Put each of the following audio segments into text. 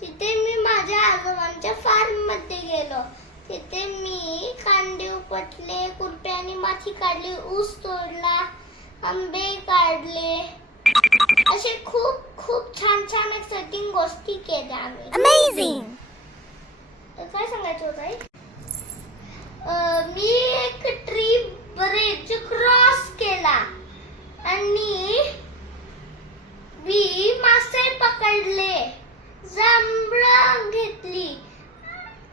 तिथे मी माझ्या आजोबांच्या फार्म मध्ये गेलो. तिथे मी कांदे उपटले, खुरप्याने माती काढली, ऊस तोडला, आंबे काढले. असे खूप खूप छान छान एक्साइटिंग गोष्टी केल्या आम्ही. Amazing! काय सांगायचं होतं? मी एक ट्री ब्रिज क्रॉस केला आणि मी मासे पकडले, जांभळं घेतली.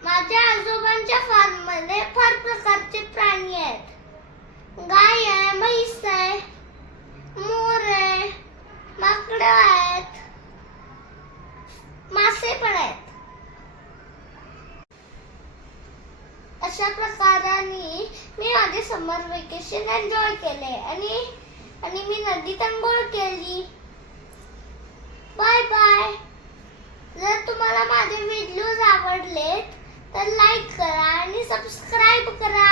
माझ्या आजोबांच्या फार्म मध्ये फार प्रकारचे प्राणी आहेत. गाय आहे, म्हैस आहे, मोर आहे, माकडं आहेत, मासे पण आहेत. अशा प्रकाराने मी माझे समर वेकेशन एन्जॉय केले आणि मी नदीत अंघोळ केली. Bye bye. जर तुम्हाला माझे व्हिडिओज आवडलेत तर लाईक करा आणि सबस्क्राईब करा.